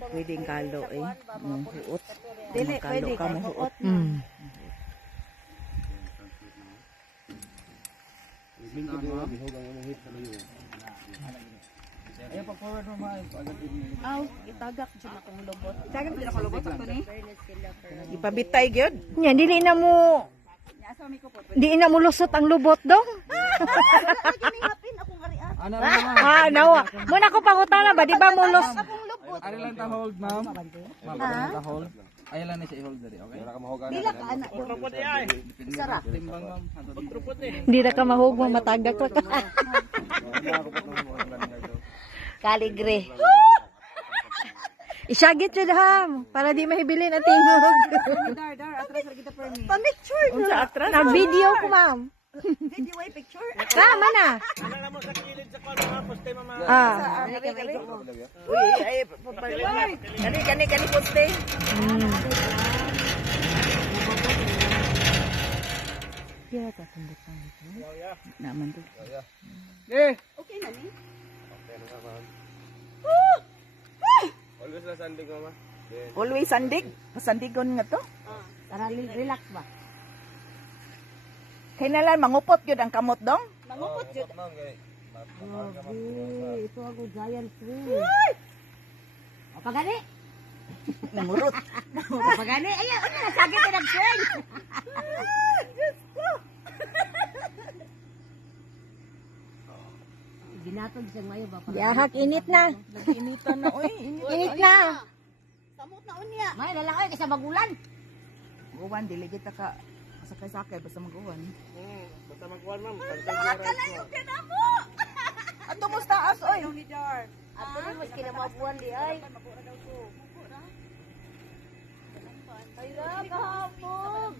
pwedeng kalo eh. Huot. Dili, Kalo pwede ka mo huot. Aw, itagak dyan akong lubot. Itagak dyan akong lubot ito ni? Ipabitay gyud. Nya dili na mo lusot ang lubot dong. Ginihapin akong arian. Nawa. Muna ko pangutana ba di ba mo lus? Ari lang ta hold, ma'am. Ma'am, ari lang ta hold. Ay lang ni sa i-hold dali, okay? Bila ka anak ko. Sarap. Timbang, ma'am. Di na ka mahugmo matagak ka. Kaligre. Isyagit yun ha, para di mahibilin ang tingog. Dar, atras na kita permi. Pa-picture na. Atras. Na video ko ma'am. Video ay picture. Tama na. Uy, ay kani poste. Kira ka tundok pa ito. Naman to. Okay na ni? Always sandig. Masandigon nga to. Para relax ba? Kailangan mangupot yun ang kamot dong. Mangupot yun. Ito ako giant tree. O pagani? Nangurot. Pagani? Ayan, ano na sagit na nag-swing? Ginatod siya ngayon ba? Yahak, init na. Nag-initan na. Uy, Init na. Samot na unya. May lalaki kasi magulan. Guwan, dili kita ka sakay-sakay basta mag-uwan. Saka na yung kinamo. Ato mo taas, oy. Ni Dar. Ato rin mas kinamabuan di ay. Ay, kahapon.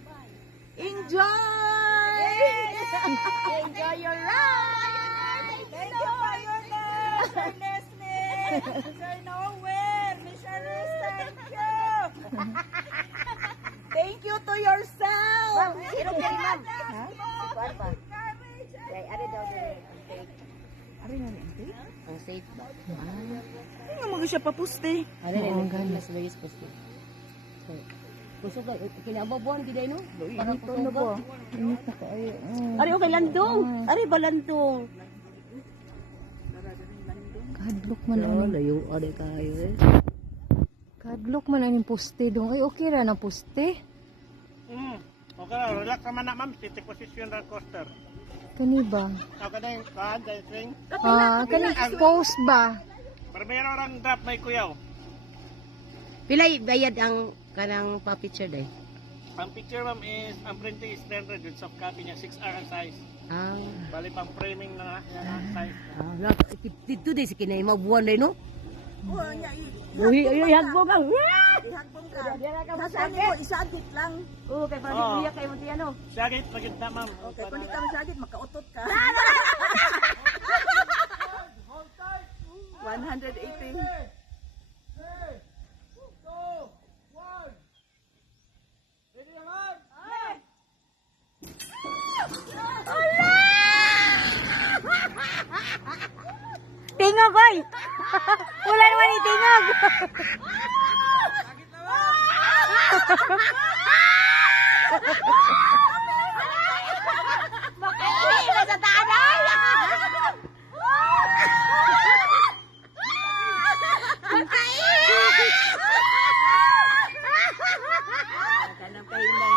Enjoy! Enjoy your ride! Thank you for your name, Sir Leslie. Sir Nowhere. Miss Charles, thank you. Thank you to yourself. Sino kayo ma'am? Kuan pa? Ay, ari daw diri ang safe. Ari na ni ante. Ang safe ba? Hindi nga mag siya papuste. Ari na ang Las Vegas post. Kusog ay kinababuan di day no? Para kusog ba? Init na kaayo. Ari okay landong. Ari ba landong? Kadlok man ang layo ari kayo eh. kadlok man ang poste dong. Ay okay ra na poste. Okay na, relax naman na ma'am, sitting position ng coaster. Kani ba? Okay na yung saan, dahil swing. Kani post ba? Primero lang drop may kuyaw. Pilay bayad ang kanang pa-picture day. Ang picture ma'am is, ang printing is 300, yung soft copy niya 6R ang size. Bali pang framing na size. Dito day si kinay mabuan day no? Oh, nya Uy, hagbo ka. ihagbong ka. Sasaan mo, isagit lang. Oh, kay para Oo. kuya kay mo ano? Sagit, magit na ma'am. Okay, kung di ka masagit, makautot ka. 180. Tingog oy. Wala naman ni tingog. Makaiwi na sa tanay. Kanang kahinay.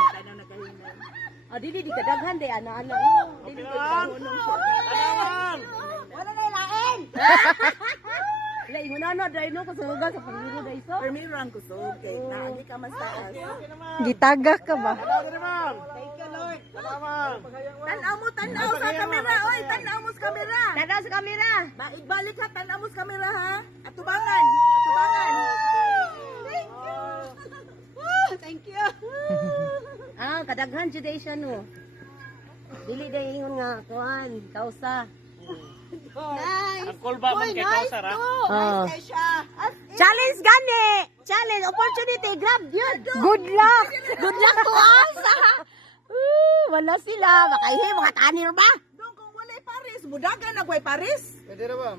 Dili di kadaghan day ana-ana. Dili di kadaghan. Wala na ilain. Wala ingon na day no kasugan sa pangiro day so. Permiro ang kusog. Kay naagi ka mas taas. Gitagak ka ba? Thank you, Lord. Tanaw mo, tanaw sa kamera. Oy, tanaw mo sa kamera. Tanaw sa kamera. Ibalik ha, tanaw mo sa kamera ha. Atubangan. Atubangan. Thank you. Thank you. Kadaghan jud day siya no. Dili day ingon nga kuan, kausa. Ang kulba ma'am kay Kausar ha. Nice siya. Challenge gani. Challenge opportunity grab yun. Good luck. Good luck to us. Wala sila. Makaihi mga tanir ba? Doon kung walay Paris, budagan nagway Paris. Pwede na ma'am.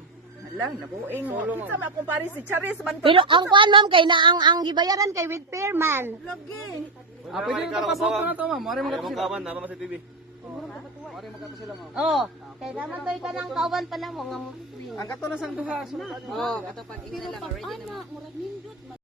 Lang, nabuing mo. Kita ma kumpare si Charis man to. Pero ang kuan ma'am kay na ang gibayaran kay with fair man. Lagi. Pwede yung kapasok ko na to, ma'am. Mari magato sila. Oh, kay naman toy ka ng kawan pa lang mo nga mo. Ang kato na sang duha. Oh, kato pag ina lang ready na.